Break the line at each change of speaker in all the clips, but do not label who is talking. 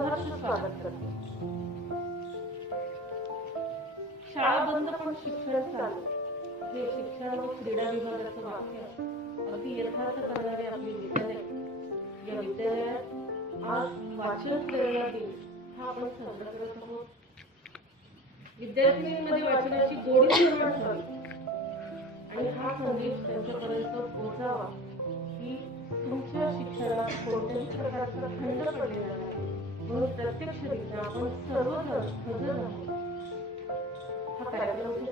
सहर्ष स्वागत करते. शाळा बंद पण शिक्षण चालू. हे शिक्षण व क्रीडा विभागाचं वाक्य अगदी यथार्थ करणारे आपले विद्यालय. या विद्यालयात आज वाचन प्रेरणा दिन. हा आपण साजरा करत आहोत. विद्यार्थिनींमध्ये वाचनाची गोडी निर्माण झाली. आणि हा संदेश त्यांच्यापर्यंत पोहोचावा की तुमच्या शिक्षणात कोणत्याही प्रकारचा खंड पडलेला नाही. म्हणून प्रत्यक्षरित्या आपण सर्वजण हजर आहोत हा कार्यक्रम मी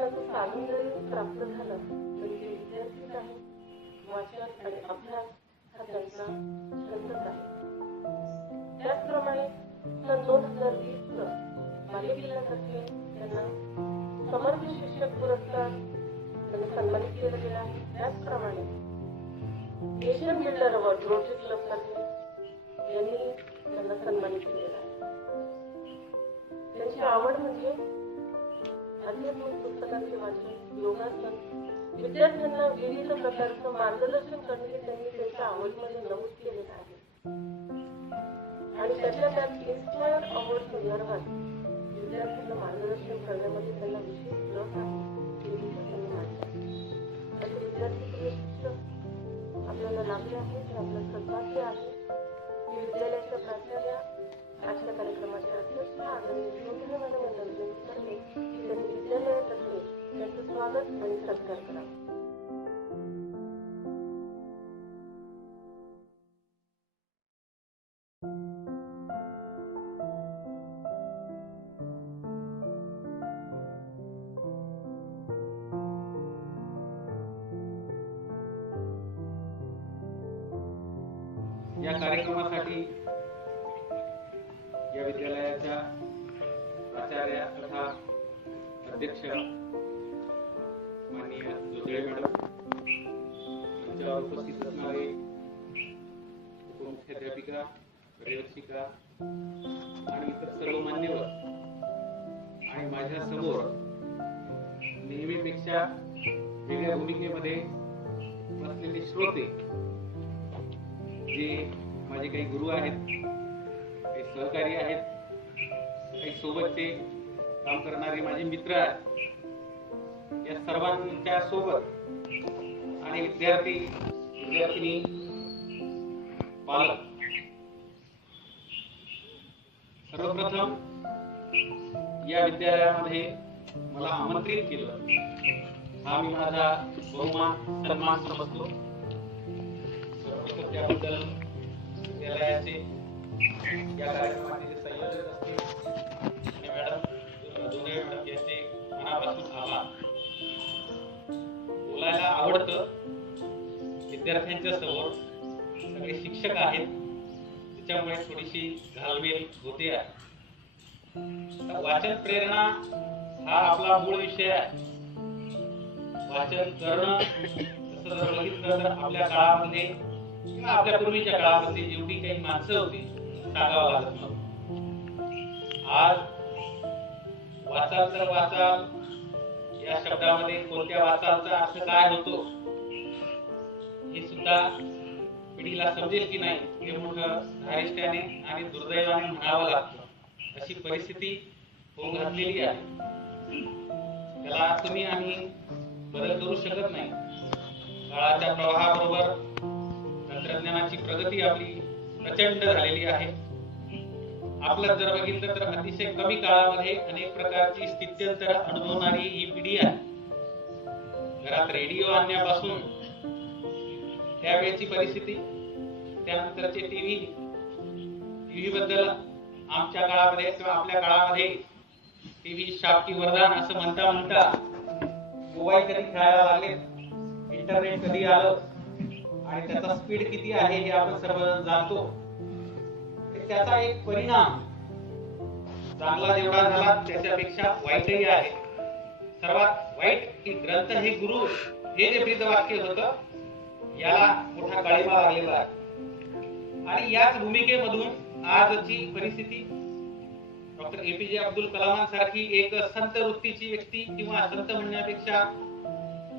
अर्थार्जनाचं साधन जरी प्राप्त झालं. तरी ते विद्यार्थीच आहे. वाचन आणि अभ्यास हा त्यांचा छंदच आहे. त्याचप्रमाणे सन दोन हजार वीस बालेकिल्ल्यातर्फे त्यांना समर्थ शिक्षक पुरस्कार त्यांना सन्मानित केलं गेलं आहे. त्याचप्रमाणे Asian builder award rotary club तर्फे यांनी त्यांना सन्मानित केलेलं आहे. त्यांची आवड म्हणजे आध्यात्मिक पुस्तकांचे वाचन योगासन. विद्यार्थ्यांना विविध प्रकारचं मार्गदर्शन करणे त्यांनी त्यांच्या आवडीमध्ये नमूद केलेलं आहे. आणि त्याच्या त्यात इन्स्पायर अवॉर्ड संदर्भात विद्यार्थ्यांना मार्गदर्शन करण्यामध्ये त्यांना विशेष रस आहे असे विद्यार्थी आपल्याला लाभले आहेत हे आपलं सद्भाग्य आहे. मी विद्यालयाच्या प्राचार्या आजच्या कार्यक्रमाचे अध्यक्ष आदरणीय ज्योतिरा मॅडम यांना विनंती करते की त्यांचं स्वागत आणि सत्कार
करा. अध्यक्ष माननीय जोदळे मॅडम मंचावर उपस्थित असणारे उपमुख्याध्यापिका पर्यवेक्षिका आणि इतर सर्व मान्यवर आणि माझ्यासमोर नेहमीपेक्षा वेगळ्या भूमिकेमध्ये असलेले श्रोते जे माझे काही गुरु आहेत काही सहकारी आहेत काही सोबतचे काम करणारे माझे मित्र आहेत. या सर्वांच्या सोबत आणि विद्यार्थी विद्यार्थिनी पालक सर्वप्रथम या विद्यालयामध्ये मला आमंत्रित केलं. हा मी माझा बहुमान सन्मान समजतो. सर्वप्रथम त्याबद्दल विद्यालयाचे या कार्यक्रमाचे जे संयोजक असतील यांचे मनापासून आभार बोलायला आवडतं. विद्यार्थ्यांच्या समोर सगळे शिक्षक आहेत. त्याच्यामुळे थोडीशी घालमेल होते आहे. वाचन प्रेरणा हा आपला मूळ विषय आहे. वाचन करणं तसं जर बघितलं तर आपल्या काळामध्ये किंवा आपल्या पूर्वीच्या काळामध्ये जेवढी काही माणसं होती सांगावं लागत नव्हतं. आज वाचाल तर वाचाल. या शब्दामध्ये कोणत्या वाचालचा अर्थ काय होतो? हे सुद्धा पिढीला समजेल की नाही हे मोठं धारिष्ट्याने आणि दुर्दैवाने म्हणावं लागतं. अशी परिस्थिती होऊन घातलेली आहे. त्याला तुम्ही आम्ही बदल करू शकत नाही. काळाच्या प्रवाहाबरोबर तंत्रज्ञानाची प्रगती आपली प्रचंड झालेली आहे. आपलं जर बघितलं तर अतिशय कमी काळामध्ये अनेक प्रकारची स्थित्यंतर अनुभवणारी ही पिढी आहे. घरात रेडिओ आणण्यापासून त्यावेळेची परिस्थिती त्यानंतरचे टीव्ही टीव्ही बद्दल आमच्या काळामध्ये किंवा आपल्या काळामध्ये टीव्ही शापकी वरदान असं म्हणता म्हणता मोबाईल कधी खेळायला लागले? इंटरनेट कधी आलं? आणि त्याचा स्पीड किती आहे हे आपण सर्वजण जाणतो. त्याचा एक परिणाम चांगला जेवढा झाला त्याच्यापेक्षा वाईटही आहे. सर्वात वाईट की ग्रंथ हे गुरु हे जे ब्रीद वाक्य होत याला मोठा काळीमा लागलेला आहे. आणि याच भूमिकेमधून आजची परिस्थिती डॉक्टर एपीजे अब्दुल कलामांसारखी एक संत वृत्तीची व्यक्ती किंवा संत म्हणण्यापेक्षा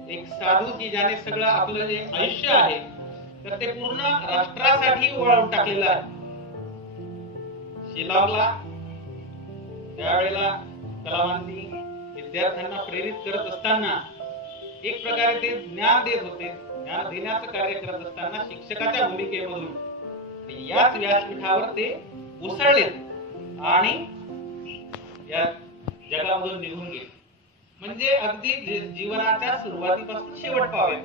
एक साधू की ज्याने सगळं आपलं जे आयुष्य आहे तर ते पूर्ण राष्ट्रासाठी वळवून टाकलेलं आहे. शिलाँगला त्यावेळेला कलामांनी विद्यार्थ्यांना प्रेरित करत असताना एक प्रकारे ते ज्ञान देत होते. ज्ञान देण्याचं कार्य करत असताना शिक्षकाच्या भूमिकेमधून याच व्यासपीठावर ते उसळले आणि या जगामधून निघून गेले. म्हणजे अगदी जीवनाच्या सुरुवातीपासून शेवट पाहूया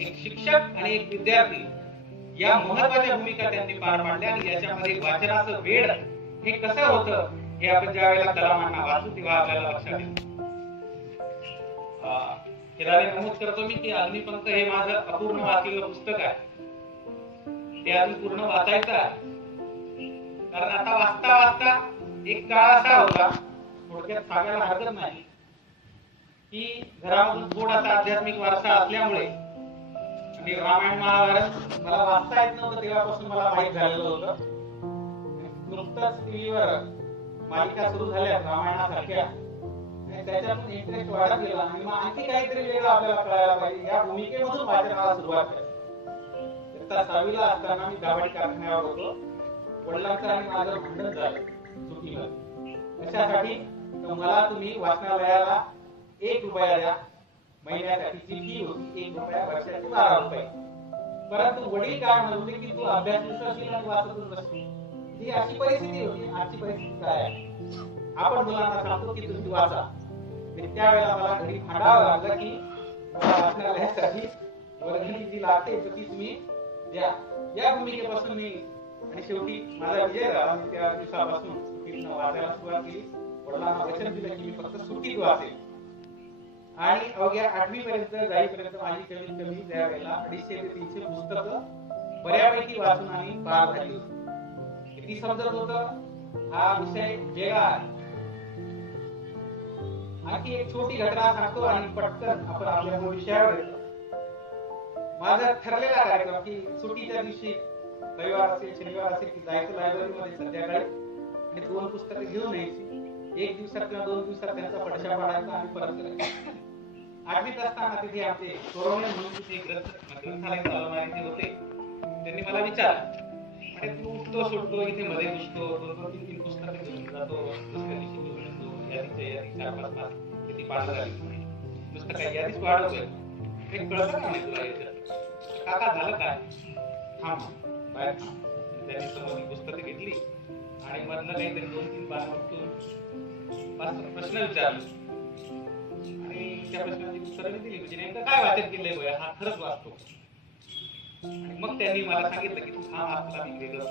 एक शिक्षक आणि एक विद्यार्थी या महत्त्वाच्या भूमिका त्यांनी पार पाडल्या आणि याच्यामध्ये वाचनाचं वेळ हे कसं होतं हे आपण ज्या वेळेला कलामांना वाचू तेव्हा आपल्याला लक्षात येतं. नमूद करतो मी की अग्निपंख हे माझं अपूर्ण वाचलेलं पुस्तक आहे. ते अजून पूर्ण वाचायचं आहे. कारण आता वाचता वाचता एक काळ असा होता थोडक्यात सांगायला हरकत नाही की घरामधून थोडासा आध्यात्मिक वारसा असल्यामुळे आणि रामायण महाभारत मला वाचता येत नव्हतं तेव्हापासून मला माहीत झालेलं होतं. नुकतंच टीव्हीवर मालिका सुरू झाल्या रामायणासारख्या. आणि त्याच्यातून इंटरेस्ट वाढत गेला. आणि मग आणखी काहीतरी वेगळं आपल्याला कळायला पाहिजे. या भूमिकेमधून वाचनाला सुरुवात झाली. इयत्ता सहावीला असताना मी दाभाडी कारखान्यावर होतो. वडिलांचं आणि माझं भांडण झालं चुकीला त्याच्यासाठी मला तुम्ही वाचनालयाला एक रुपया द्या. महिन्यासाठीची फी होती एक रुपया वर्षाची बारा रुपये. परंतु वडील काय म्हणत होते की तू अभ्यास नसशील आणि वाचतच नसशील ही अशी परिस्थिती होती आजची परिस्थिती काय आहे? आपण मुलांना सांगतो की तुम्ही वाचा. त्यावेळेला मला घरी भांडावं लागलं की मला वाचनालयासाठी वर्गणी जी लागते तर ती तुम्ही द्या. या भूमिकेपासून मी आणि शेवटी माझा विजय झाला. त्या दिवसापासून वाचायला सुरुवात केली. वडिलांना वचन दिलं की मी फक्त सुट्टीत वाचेल आणि अवघ्या आठवी पर्यंत जाईपर्यंत माझी कमीत कमी त्यावेळेला अडीचशे ते तीनशे पुस्तकं बऱ्यापैकी वाचून आणि पार झाली. होती किती समजत होत. हा विषय वेगळा आहे. आणखी एक छोटी घटना सांगतो आणि पटकन आपण आपल्या विषयावर येतो. माझा ठरलेला कार्यक्रम की सुट्टीच्या दिवशी रविवार असेल शनिवार असेल की जायचं लायब्ररीमध्ये संध्याकाळी आणि दोन पुस्तकं घेऊन यायची. एक दिवसात किंवा दोन दिवसात त्यांचा पडशा पाडायचा आणि परत करायचा. आठवीत असताना तिथे आमचे कोरोना म्हणून तिथे ग्रंथ ग्रंथालय चालवणारे होते. त्यांनी मला विचारलं. म्हणजे तू उठतो सुटतो इथे मध्ये घुसतो दोन दोन तीन तीन पुस्तकं घेऊन जातो दुसऱ्या दिवशी घेऊन येतो यादीच्या यादी चार पाच पाच किती पाच झाली पुस्तक नुसतं यादीच वाढवतोय हे कळतं का म्हणे तुला याच्यात? काका झालं काय? थांब बाहेर थांब. त्यांनी समोर ही पुस्तकं घेतली आणि मधलं काहीतरी दोन तीन पाच उठून पाच प्रश्न विचारले. आणि त्या प्रश्नाची उत्तरं दिली म्हणजे नेमकं काय वाचन केलंय बघा हा खरंच वाचतो आणि मग त्यांनी मला सांगितलं की तू हा आपला मी वेगळं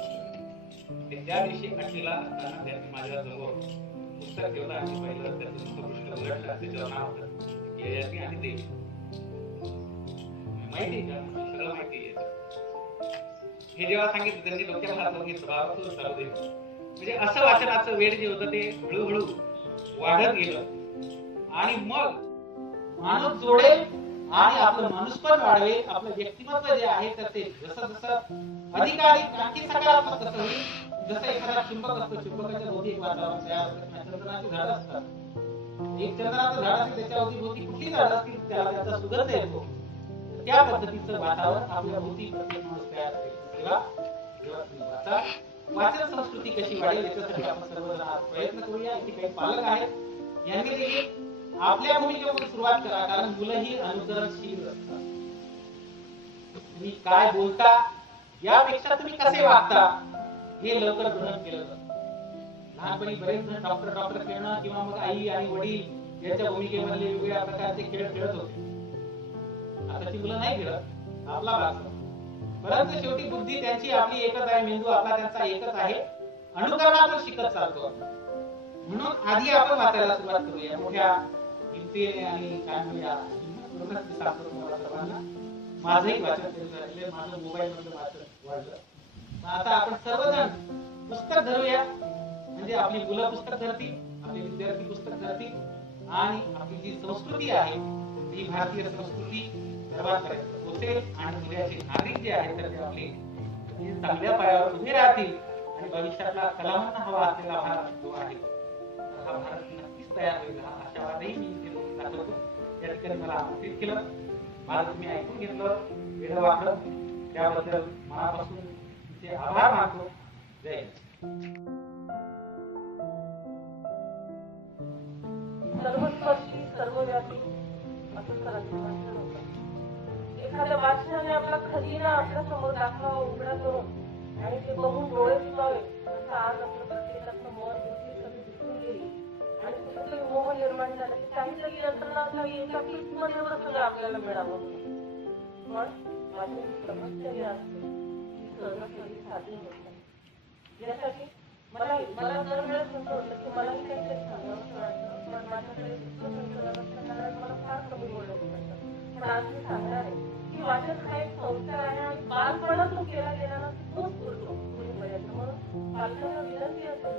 त्या दिवशी आठवीला असताना त्यांनी माझ्या जवळ पुस्तक ठेवलं आणि पहिलं त्याचं मुखपृष्ठ उलटलं त्याच्यावर नाव होतं ययाती आणि ते माहिती का सगळं माहिती आहे हे जेव्हा सांगितलं त्यांनी डोक्याला हात लावून घेतलं बाबा तू चालू दे म्हणजे असं वाचनाचं वेळ जे होतं ते हळूहळू वाढत गेलं. आणि मग माणूस जोडेल आणि आपलं माणूसपण वाढवेल आपलं व्यक्तिमत्व जे आहे तर ते जसं जसं अधिकाधिक आणखी सकारात्मक कसं होईल जसं एखादा चुंबक असतो चुंबकाच्या भोवती एक वातावरण तयार होतं किंवा चंदनाची असतात. एक चंद्राचं झाड असेल त्याच्या भोवती कुठली झाड असतील त्याला त्याचा सुगंध येतो. त्या पद्धतीचं वातावरण आपल्या भोवती प्रत्येक माणूस तयार होईल तेव्हा जेव्हा वाचन संस्कृती कशी वाढेल याच्यासाठी आपण सर्वजण प्रयत्न करूया. इथे काही पालक आहेत. यांनी देखील आपल्या भूमिकेपासून सुरुवात करा कारण मुलं ही अनुकरणशील असतात. तुम्ही काय बोलता यापेक्षा तुम्ही कसे वागता हे लवकर ग्रहण केलं जातं. लहानपणी बरेच जण डॉक्टर डॉक्टर खेळणं किंवा मग आई आणि वडील यांच्या भूमिकेमधले वेगवेगळ्या प्रकारचे खेळ खेळत होते. आताची मुलं नाही खेळत आपला भाग परंतु शेवटी बुद्धी त्यांची आपली एकच आहे मेंदू आपला त्यांचा एकच आहे. अनुकरणातून शिकत चालतो म्हणून आधी आपण वाचायला सुरुवात करूया. मोठ्या हिमतीने आणि काय पूर्णच सर्वांना. माझंही वाचन सुरू झालेलं माझं मोबाईल मधलं वाचन वाढलं. आता आपण सर्वजण पुस्तक धरूया. म्हणजे आपली मुलं पुस्तक धरतील आपले विद्यार्थी पुस्तक धरतील आणि आपली जी संस्कृती आहे ती भारतीय संस्कृती सर्वांपर्यंत पोहोचेल आणि उद्याचे नागरिक जे आहेत तर आपले चांगल्या पायावर उभे राहतील आणि भविष्यातला कलावंत हवा असलेला भारत जो आहे हा भारत तयार होईल हा आशावादही मी इथे दाखवतो या ठिकाणी मला आमंत्रित केलं मला तुम्ही ऐकून घेतलं वेळ वाटलं त्याबद्दल मनापासून तुमचे आभार मानतो जय हिंद.
सर्वस्पर्शी सर्वव्यापी असं सरांचं होतं एखाद्या वाचनाने आपला खजिना आपल्यासमोर दाखवा उघडा करून आणि ते बघून डोळे फिरवावे असं आज आपलं आणि कुठेतरी मोह निर्माण झाला की काहीतरी यंत्रणा असावी एका मध्ये एवढं सगळं आपल्याला मिळावं पण असते सहजासहजी होत नाही यासाठी मला मला दर वेळेस असं होतं की मलाही काहीतरी वाटतं पण माझ्याकडे मला फार कमी पण आज मी सांगणार आहे की हा एक संस्कार आहे आणि केला गेलेला तोच पुरतो म्हणून पालकांना विनंती असेल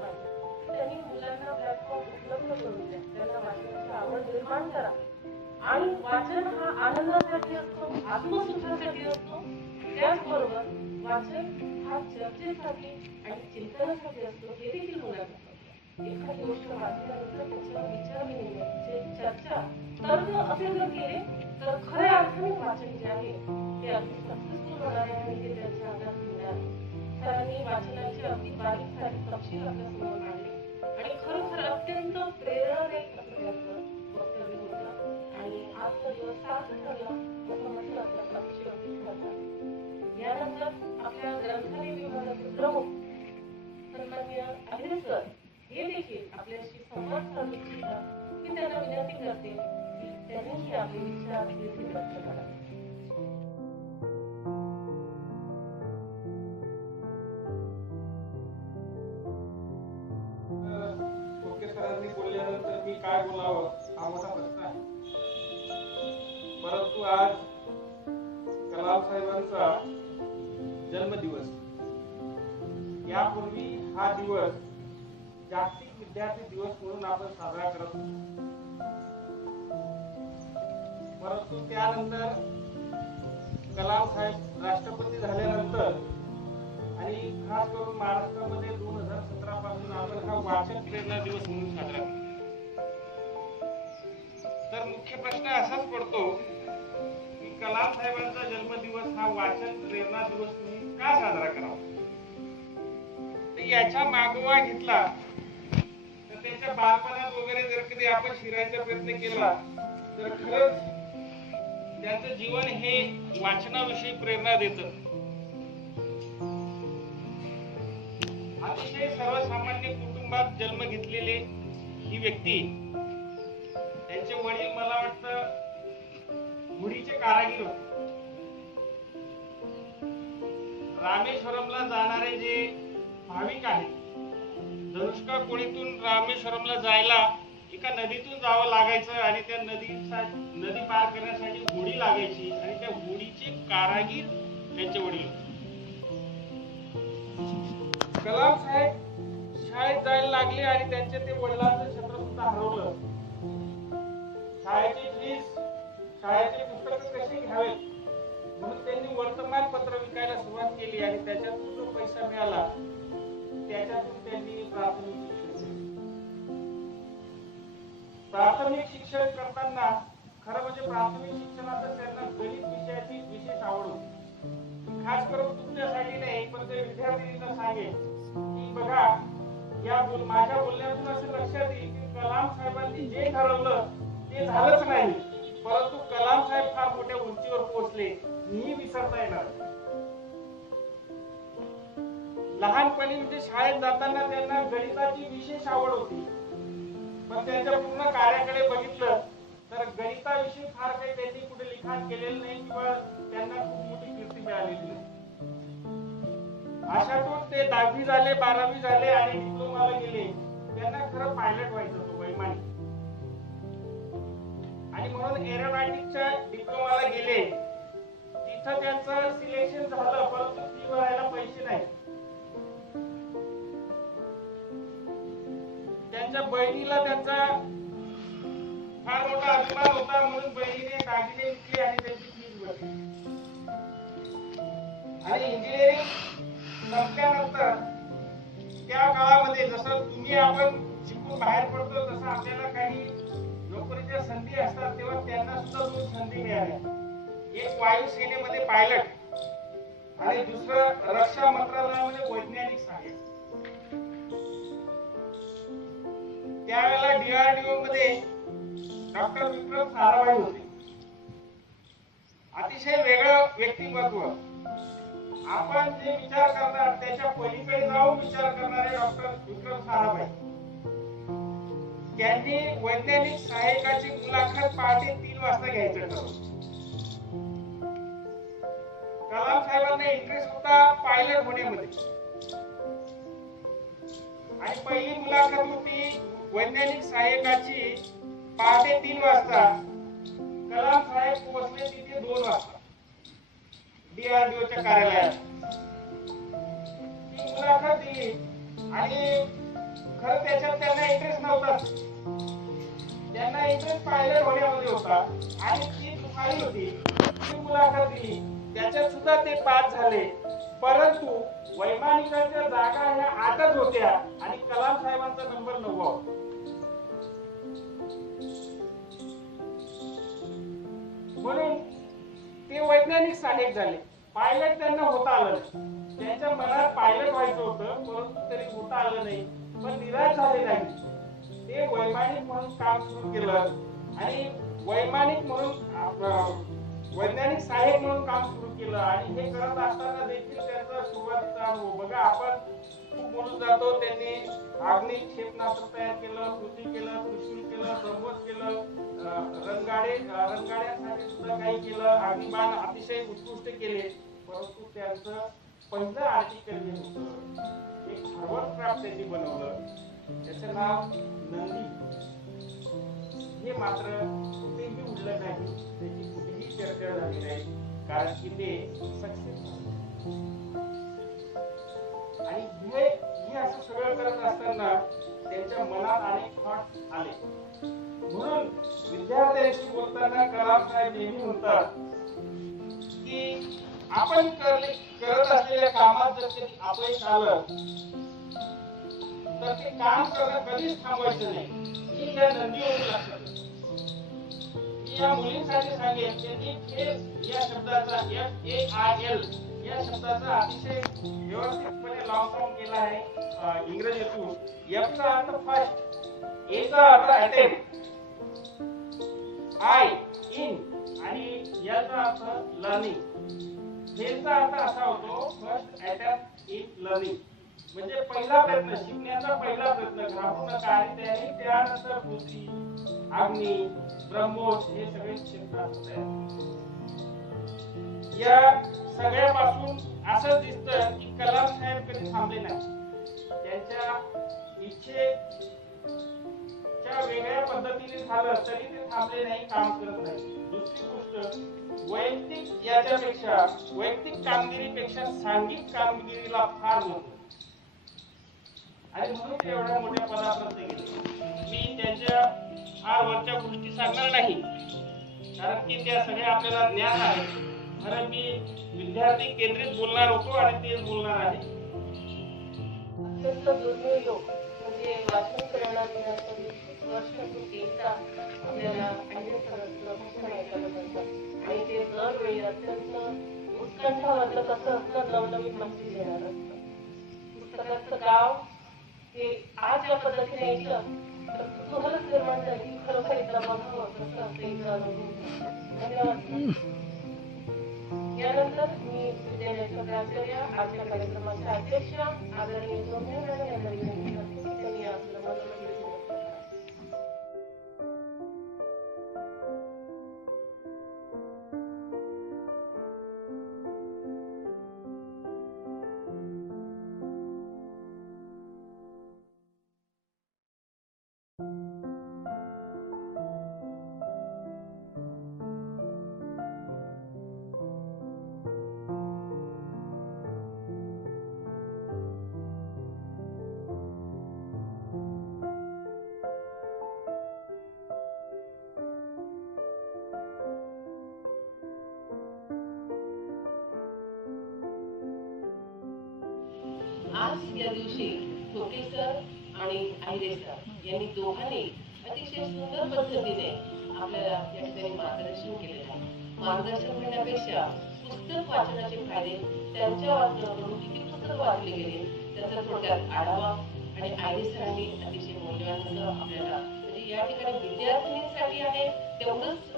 माझी मुलांना प्लॅटफॉर्म उपलब्ध करून द्या. त्यांना वाचनाची आवड निर्माण करा. आणि वाचन हा आनंदासाठी असतो आत्मसुखासाठी असतो. त्याचबरोबर वाचन हा चर्चेसाठी आणि चिंतनासाठी असतो हे देखील मुलांना एखादी गोष्ट वाचल्यानंतर त्याच्यावर विचार विनिमय चर्चा तर्क असे जर केले तर खऱ्या अर्थाने वाचन जे आहे ते अगदी सक्सेसफुल होणार आहे आणि ते त्यांच्या अंगात मिळणार आहे सरांनी वाचनाचे अगदी बारीक सारीक तपशील आपल्यासमोर मांडले खरोखर अत्यंत वक्तव्य होतं. आणि आजचा दिवस ठरला असं म्हटलं तर ठरणार यानंतर आपल्या ग्रंथालय विभागाचे प्रमुख सन्माननीय अहिरे सर हे देखील आपल्याशी संवाद साधू इच्छितात मी त्यांना विनंती करते की त्यांनीही आपले विचार येथे व्यक्त करावे
काय बोलावं. हा मोठा प्रश्न आहे परंतु आज कलाम साहेबांचा जन्मदिवस. यापूर्वी हा दिवस जागतिक विद्यार्थी दिवस म्हणून आपण साजरा करत होतो. परंतु त्यानंतर कलाम साहेब राष्ट्रपती झाल्यानंतर आणि खास करून महाराष्ट्रामध्ये दोन हजार सतरा पासून आपण हा वाचन प्रेरणा दिवस म्हणून साजरा करतो तर मुख्य प्रश्न असाच पडतो की कलाम साहेबांचा जन्मदिवस हा वाचन प्रेरणा दिवस म्हणून का साजरा करावा? तर याचा मागोवा घेतला तर त्याच्या बालपणात वगैरे जर कधी आपण शिरायचा प्रयत्न केला तर खरंच त्यांचं जीवन हे वाचनाविषयी प्रेरणा देत. अतिशय सर्वसामान्य कुटुंबात जन्म घेतलेले ही व्यक्ती त्यांचे वडील मला वाटतं गुढीचे कारागीर होते. रामेश्वरमला जाणारे जे भाविक आहेत धनुष्का कोळीतून रामेश्वरमला जायला एका नदीतून जावं लागायचं आणि त्या नदी नदी पार करण्यासाठी होडी लागायची आणि त्या होडीचे कारागीर त्यांचे वडील होते. कलाम साहेब शाळेत जायला लागले आणि त्यांच्या ते वडिलांचं छत्र सुद्धा हरवलं. शाळेतील पुस्तक कसे घ्यावेत? म्हणून त्यांनी वर्तमानपत्र विकायला सुरुवात केली आणि त्याच्यातून जो पैसा मिळाला त्याच्यातून त्यांनी प्राथमिक शिक्षण प्राथमिक शिक्षण करताना खरं म्हणजे प्राथमिक शिक्षणात त्यांना गणित विषयाची विशेष आवड होती. खास करून तुमच्यासाठी नाही पण ते विद्यार्थ्यांना सांगेल की बघा या बोल- माझ्या बोलण्यातून असं लक्षात येईल की कलाम साहेबांनी जे ठरवलं ते झालंच नाही. परंतु कलाम साहेब फार मोठ्या उंचीवर पोहोचले. ही विसरता येणार. लहानपणी म्हणजे शाळेत जाताना त्यांना गणिताची विशेष आवड होती. पण त्यांच्या पूर्ण कार्याकडे बघितलं तर गणिताविषयी फार काही त्यांनी कुठे लिखाण केलेलं नाही किंवा त्यांना खूप मोठी कीर्ती मिळालेली नाही. अशातून ते दहावी झाले बारावी झाले आणि डिप्लोमाला गेले. त्यांना खरं पायलट व्हायचं होतं वैमानिक. आणि म्हणून एरोनॉटिकच्या डिप्लोमाला गेले. तिथं त्यांचं सिलेक्शन झालं परंतु फी भरायला पैसे नाही. त्यांच्या बहिणीला त्यांचा फार मोठा अभिमान होता म्हणून बहिणीने दागिने विकले आणि त्यांची फीस भरली. आणि इंजिनिअरिंग संपल्यानंतर त्या काळामध्ये जसं तुम्ही आपण शिकून बाहेर पडतो तसं आपल्याला काही नोकरीच्या संधी असतात तेव्हा त्यांना सुद्धा दोन संधी मिळाल्या. एक वायुसेनेमध्ये पायलट आणि दुसरं रक्षा मंत्रालयामध्ये वैज्ञानिक सहाय्य त्यावेळेला डीआरडीओ मध्ये डॉक्टर विक्रम साराभाई होते. अतिशय वेगळं व्यक्तिमत्व. आपण जे विचार करणार त्याच्या पलीकडे जाऊन विचार करणारे डॉक्टर विक्रम साराभाई त्यांनी वैज्ञानिक सहाय्यकाची मुलाखत पहाटे तीन वाजता घ्यायचं ठरवलं. कलाम साहेबांना इंटरेस्ट होता पायलट होण्यामध्ये. आणि पहिली मुलाखत होती वैज्ञानिक सहाय्यकाची पहाटे तीन वाजता. कलाम साहेब पोहोचले तिथे दोन वाजता. डीआरडीओच्या कार्यालयात. ती मुलाखत दिली. आणि खरं त्याच्यात त्यांना इंटरेस्ट नव्हता त्यांना एकच पायलट होण्यामध्ये होता. आणि ती दुपारी होती. ती मुलाखत दिली. त्याच्यात सुद्धा ते पास झाले. परंतु वैमानिकांच्या जागा ह्या आठच होत्या. आणि कलाम साहेबांचा नंबर नववा म्हणून ते वैज्ञानिक स्थानिक झाले. पायलट त्यांना होता आलं नाही. त्यांच्या मनात पायलट व्हायचं होतं परंतु तरी होता आलं नाही. पण निराश झाले नाही. ते वैमानिक म्हणून काम सुरू केलं. आणि वैमानिक म्हणून वैज्ञानिक सहाय्यक म्हणून काम सुरू केलं. आणि हे करत असताना देखील त्यांचा सुरुवातीचा अनुभव. बघा आपण खूप बोलून जातो त्यांनी आग्नेय क्षेपणास्त्र तयार केलं कृती केलं त्रिशूल केलं ब्रह्मोस केलं अं, रणगाडे रणगाड्यांसाठी सुद्धा काही केलं. अग्निबाण अतिशय उत्कृष्ट केले. परंतु त्यांचं पहिलं आर्टिकल जे होतं एक हार्वर्ड क्राफ्ट त्यांनी बनवलं. त्याचं नाव नंदी. हे मात्र कुठेही उडलं नाही. त्याची कुठेही चर्चा झाली नाही. कारण की ते सक्सेस आणि हे हे असं सगळं करत असताना त्यांच्या मनात अनेक थॉट आले. म्हणून विद्यार्थ्यांशी बोलताना कलाम साहेब नेहमी म्हणतात की आपण करत असलेल्या कामात जर कधी अपयश आलं तर ते काम करणं कधीच थांबवायचं नाही. ही या नंदीवरून लक्षात या मुलींसाठी सांगेल त्यांनी फेस या शब्दाचा एफ ए आय एल या शब्दाचा अतिशय व्यवस्थितपणे लॉंग फॉर्म केला आहे इंग्रजीतून. एफ चा अर्थ फर्स्ट ए चा अर्थ अटेम्प्ट आय इन आणि एल चा अर्थ लर्निंग झेडचा अर्थ असा होतो फर्स्ट अटेम्प्ट इन लर्निंग म्हणजे पहिला प्रयत्न शिकण्याचा पहिला प्रयत्न घाबरू नका आणि त्याने त्यानंतर बुद्धी अग्नी ब्रह्मोस हे सगळे क्षेत्रात तयार या सगळ्यापासून असं दिसतं की कलाम साहेब कधी थांबले नाही त्यांच्या इच्छेच्या वेगळ्या पद्धतीने झालं तरी ते थांबले नाही काम करत नाही. दुसरी गोष्ट वैयक्तिक याच्यापेक्षा वैयक्तिक कामगिरीपेक्षा सांघिक कामगिरीला फार महत्त्व आणि म्हणून ते एवढ्या मोठ्या पदापर्यंत गेले. मी त्यांच्या फार वरच्या गोष्टी सांगणार नाही. कारण की त्या सगळ्या आपल्याला ज्ञान आहे. खरं मी विद्यार्थी केंद्रित बोलणार होतो आणि ते बोलणार आहे.
अत्यंत दुर्मिळ लोक म्हणजे वाचन प्रेरणा दिनाच्या वीस एकदा आपल्याला भाषण ऐकायला मिळतं आणि ते दरवेळी अत्यंत उत्कंठावरलं असं असतं नवनवीन माहिती देणार असतं. पुस्तकाचं गाव हे आज या पद्धतीने ऐकलं तर कुतूहलच निर्माण झालं. खरोखर एकदा बघावं कसं धन्यवाद. यानंतर मी विद्यालयाच्या प्राचार्य आजच्या कार्यक्रमाच्या अध्यक्ष आदरणीय सौम्या मॅडम यांना विनंती करते त्यांनी आपलं या दिवशी ठोके सर आणि आहिरे सर यांनी दोघांनी अतिशय सुंदर पद्धतीने आपल्याला या ठिकाणी मार्गदर्शन केलेलं आहे. मार्गदर्शन करण्यापेक्षा पुस्तक वाचनाचे फायदे त्यांच्या वाचनाकडून किती पुस्तक वाचले गेले त्याचा थोडक्यात आढावा आणि आहिरे सरांनी अतिशय मौल्यवान आपल्याला म्हणजे या ठिकाणी विद्यार्थिनींसाठी आहे तेवढंच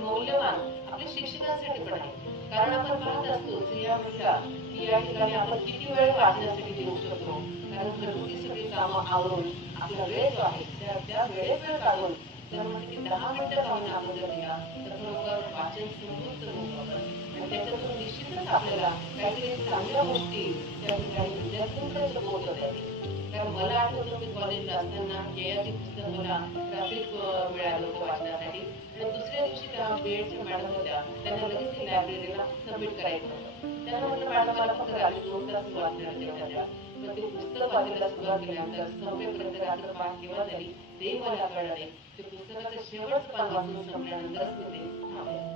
मौल्यवान आपल्या शिक्षकांसाठी पण आहे. कारण आपण पाहत असतो स्त्रिया म्हटल्या की या ठिकाणी आपण किती वेळ वाचण्यासाठी देऊ शकतो. कारण घरगुती सगळी कामं आवरून आपला वेळ जो आहे त्या त्या काढून की दहा मिनिटं दिला तर खरोखर वाचन समृद्ध आणि त्याच्यातून निश्चितच आपल्याला काहीतरी चांगल्या गोष्टी त्या ठिकाणी कारण मला आठवतं मी कॉलेजला असताना ययाती पुस्तक मला ट्रॅफिक मिळालं होतं वाचण्यासाठी आणि दुसऱ्या दिवशी त्या बीएडच्या मॅडम होत्या त्यांना लगेच ते लायब्ररीला सबमिट करायचं होतं. त्यांना म्हटलं मॅडम मला फक्त रात्री दोन तास वाचणार द्या पण ते पुस्तक वाचायला सुरुवात केल्यानंतर संपेपर्यंत रात्र पाच केव्हा झाली ते मला कळलं. नाही ते पुस्तकाचं शेवटचं पान वाचून संपल्यानंतरच मी ते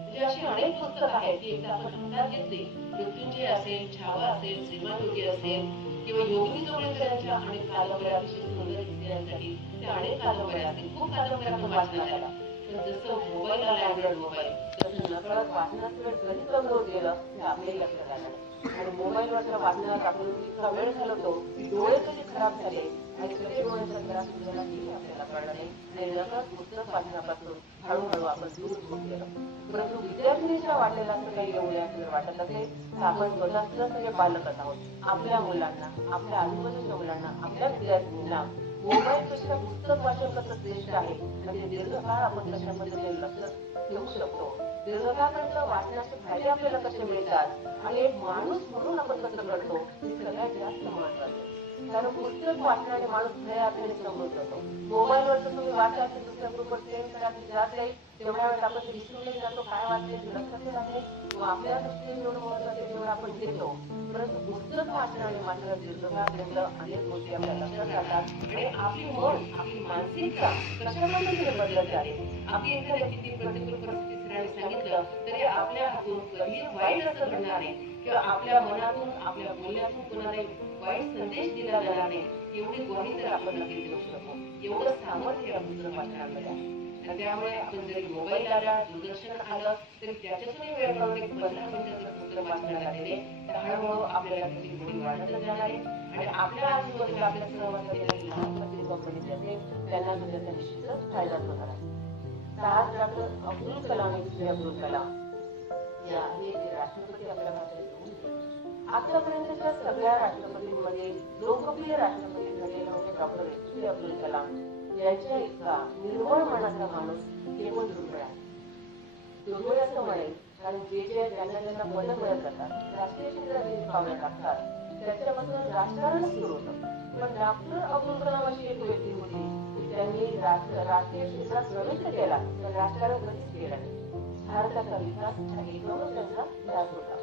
म्हणजे अशी अनेक पुस्तक आहेत की एकदा आपण हातात घेतली मृत्युंजय असेल छावा असेल श्रीमान योगी असेल किंवा योगिनी जोगळेकरांच्या अनेक कादंबऱ्या अतिशय सुंदर विद्यार्थ्यांसाठी त्या अनेक कादंबऱ्या असतील खूप कादंबऱ्या आपण वाचण्यात आल्या. पण जसं मोबाईल आला अँड्रॉइड मोबाईल तसं नकळत वाचनाचा वेळ कधी कमी होत गेलं हे आपल्याही लक्षात आलं नाही. आणि वाचनात आपण इतका वेळ घालवतो डोळे खराब झाले आणि डोळ्याचा त्रास झाला आपल्याला कळलं नाही आणि नकळत पुस्तक वाचनापासून हळूहळू आपण दूर होत गेलो परंतु विद्यार्थिनीच्या वाटेला असं काही येऊया जर वाटत असेल तर आपण स्वतःच सगळे पालकच आहोत आपल्या मुलांना आपल्या आजूबाजूच्या मुलांना आपल्या विद्यार्थिनींना मोबाईल पेक्षा पुस्तक वाचन कसं श्रेष्ठ आहे म्हणजे दीर्घकाळ आपण कशा पद्धतीने लक्ष ठेवू शकतो दीर्घकाळपर्यंत वाचण्याचे फायदे आपल्याला कसे मिळतात? आणि एक माणूस म्हणून आपण कसं घडतो? हे सगळ्यात जास्त महत्वाचं कारण पुस्तक वाचनाने माणूस खऱ्या अर्थाने समृद्ध होतो मोबाईलवर जर तुम्ही वाचा की दुसऱ्या ग्रुपवर सेंड करा की जात जाईल तेवढ्या वेळेला आपण विसरूनही जातो काय वाचले लक्षात येत आहे आपल्या दृष्टीने जेवढं महत्वाचं तेवढं आपण घेतो. परंतु पुस्तक वाचनाने मात्र दीर्घकाळपर्यंत अनेक गोष्टी आपल्या लक्षात राहतात. आणि आपली मन आपली मानसिकता कशा पद्धतीने बदलत आहे आपली एखाद्या किती प्रतिकूल परिस्थिती सरांनी सांगितलं तरी आपल्या हातून कधीही वाईट असं घडणार नाही किंवा आपल्या मनातून आपल्या बोलण्यातून कोणालाही वाईट संदेश दिला जाणार नाही एवढी ग्वाही तर आपण नक्की देऊ शकतो एवढं सामर्थ्य या पुस्तक त्यामुळे आपण जरी मोबाईल आला दूरदर्शन आलं तरी त्याच्यातूनही वेळ काढून एक पंधरा मिनिटाचं पुस्तक वाचण्यात आलेले तर हळूहळू आपल्याला त्याची गोडी वाढतच जाणार. आहे आणि आपल्या आजूबाजूला आपल्या सहवासात येणारी लहान त्यांना सुद्धा त्याचा निश्चितच फायदा होणार आहे. आज डॉक्टर अब्दुल कलाम एपीजे अब्दुल कलाम या हे जे राष्ट्रपती आपल्या भारतात येऊन गेले. आतापर्यंतच्या सगळ्या राष्ट्रपतींमध्ये लोकप्रिय राष्ट्रपती झालेले होते डॉक्टर एपीजे अब्दुल कलाम यांच्या इतका निर्मळ मनाचा माणूस केवळ दुर्मिळ आहे दुर्मिळ असं म्हणेल कारण जे जे ज्यांना ज्यांना पद मिळत जातात राष्ट्रीय क्षेत्रातील पावलं टाकतात त्याच्यापासून राजकारण सुरू होतं पण डॉक्टर अब्दुल कलाम अशी एक व्यक्ती होती त्यांनी राष्ट्रीय क्षेत्रात प्रवेश केला. तर राजकारण कधीच केलं नाही भारताचा विकास हा एकमेव त्यांचा ध्यास होता.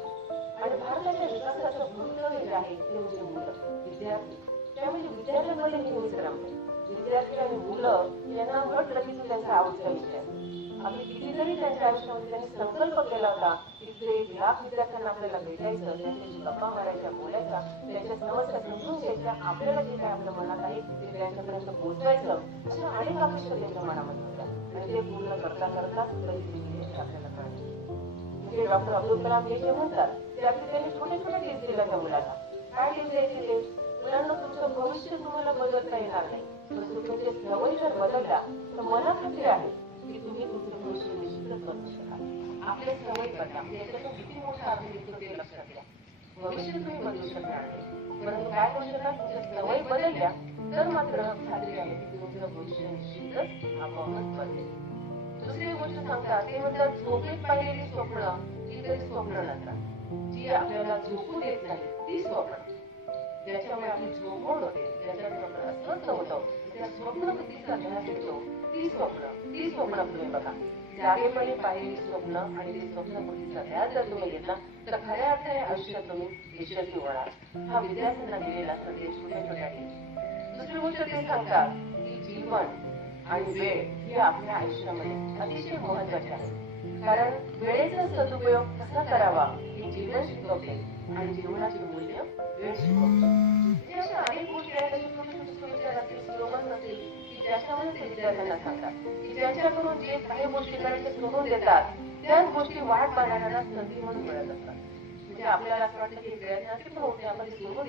आणि भारताच्या विकासाचं भवितव्य जे आहे ते म्हणजे मुलं विद्यार्थी. त्यामुळे विद्यार्थ्यांमध्ये नेहमीच रमते. विद्यार्थी आणि मुलं यांना म्हटलं की त्यांचा आवडता विषय आहे. आम्ही कितीतरी त्यांच्या आयुष्यामध्ये त्यांनी संकल्प केला होता की ते लाख विद्यार्थ्यांना आपल्याला भेटायचं त्यांच्याशी गप्पा मारायच्या बोलायच्या त्यांच्या समस्या समजून घ्यायच्या आपल्याला जे काय आपल्या मनात आहे ते त्यांच्यापर्यंत पोहोचवायचं अशा अनेक अपेक्षा त्यांच्या मनामध्ये होत्या. आणि ते पूर्ण करता करता कधीतरी आपल्याला कळले. म्हणजे डॉक्टर अब्दुल कलाम हे जे म्हणतात ते अगदी त्यांनी छोटे छोटे टिप्स दिल्या त्या मुलाला. काय टिप्स द्यायचे ते? मुलांना तुमचं भविष्य तुम्हाला बदलता येणार नाही. परंतु तुमचे सवयी जर बदलल्या तर मला खात्री आहे. की तुम्ही तुमचं भविष्य निश्चित करू शकाल. आपले सवय बदला त्याच्यातून किती मोठा अर्थ ते लक्षात घ्या भविष्य तुम्ही बदलू शकणार नाही. परंतु काय करू शकता? तुमच्या सवय बदलल्या तर मात्र खात्री आहे की तुमचं भविष्य निश्चितच आपोआपच बदलेल. दुसरी गोष्ट सांगतात ते म्हणतात झोपेत पाहिलेली स्वप्न ही तरी स्वप्न नसतात जी आपल्याला झोपू देत नाही ती स्वप्न. ज्याच्यामुळे आपली झोप होते ज्याच्यात आपण अस्वस्थ होतो. त्या स्वप्न ती स्वप्न ती स्वप्न तुम्ही बघा. स्वप्न आणि स्वप्न बुद्धीचा ध्यास जर तुम्ही घेतला तर खऱ्या अर्थाने आयुष्यात तुम्ही यशस्वी होणार. हा विद्यार्थ्यांना दिलेला संदेश दुसरी गोष्ट ते सांगतात की जीवन आणि वेळ ही आपल्या आयुष्यामध्ये अतिशय महत्त्वाचे आहे. कारण वेळेचा सदुपयोग कसा करावा हे जीवन शिकवते आणि जीवनाचे मूल्य वेळ शिकवते. अशा अनेक गोष्टी आहेत की ते विद्यार्थ्यांना सांगतात की ज्यांच्याकडून जे काही गोष्टी सोडून देतात त्याच गोष्टी वाट पाहणाऱ्यांना संधी म्हणून मिळत असतात. म्हणजे आपल्याला असं वाटतं की प्रयत्नाचे आपण सोडून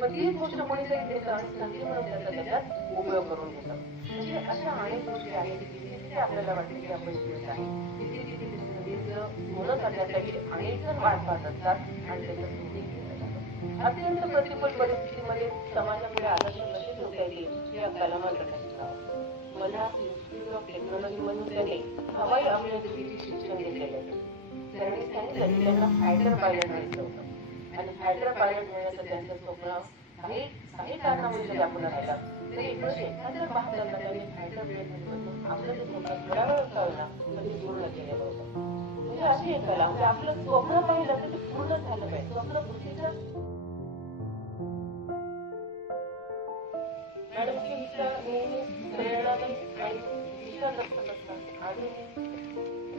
पण तीच गोष्ट कोणीतरी देतं आणि संधी म्हणून त्याचा त्याच्यात उपयोग करून घेतो म्हणजे अशा अनेक गोष्टी आहेत की जिथे आपल्याला वाटते की आपण शिकत आहे. तिथे तिथे अनेक जण वाट पाहत असतात आणि त्याच्या अत्यंत प्रतिकूल परिस्थितीमध्ये समाजापुढे आदर्श कसे ठेवता येईल हे आपल्याला मात्र शिकावं मला इन्स्टिट्यूट ऑफ टेक्नॉलॉजी मधून हवाई अभियांत्रिकीचे शिक्षण घेतलेले त्यांनी फायटर पायलट व्हायचं होतं आणि फायटर पायलट होण्याचं त्यांचं स्वप्न काही काही कारणामुळे जरी आपण राहिलं तरी एकोणीसशे एकाहत्तर बहात्तरला त्यांनी फायटर पायलट आपलं जे स्वप्न थोड्या वेळ पूर्ण केलेलं होतं म्हणजे अशी एक कला म्हणजे आपलं स्वप्न पाहिलं तर ते पूर्ण झालं पाहिजे. स्वप्न कारण की विचार नेहमी प्रेरणादायी आणि दिशादर्शक असतात आणि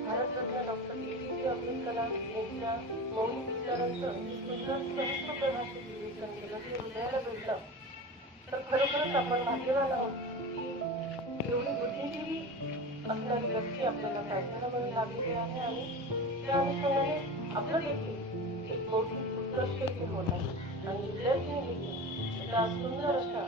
भारतरत्न डॉक्टर ए पी जे अब्दुल कलाम यांच्या मौलिक विचारांचं सुंदर सहस्र प्रभाषित विवेचन केलं ते हृदयाला भेटलं तर खरोखरच आपण भाग्यवान आहोत की एवढी बुद्धिजीवी असणारी व्यक्ती आपल्याला प्रार्थनामध्ये लाभलेली आहे आणि त्या अनुषंगाने आपलं देखील एक मोठी उत्कर्ष होत आहे आणि विद्यार्थी सुंदर अशा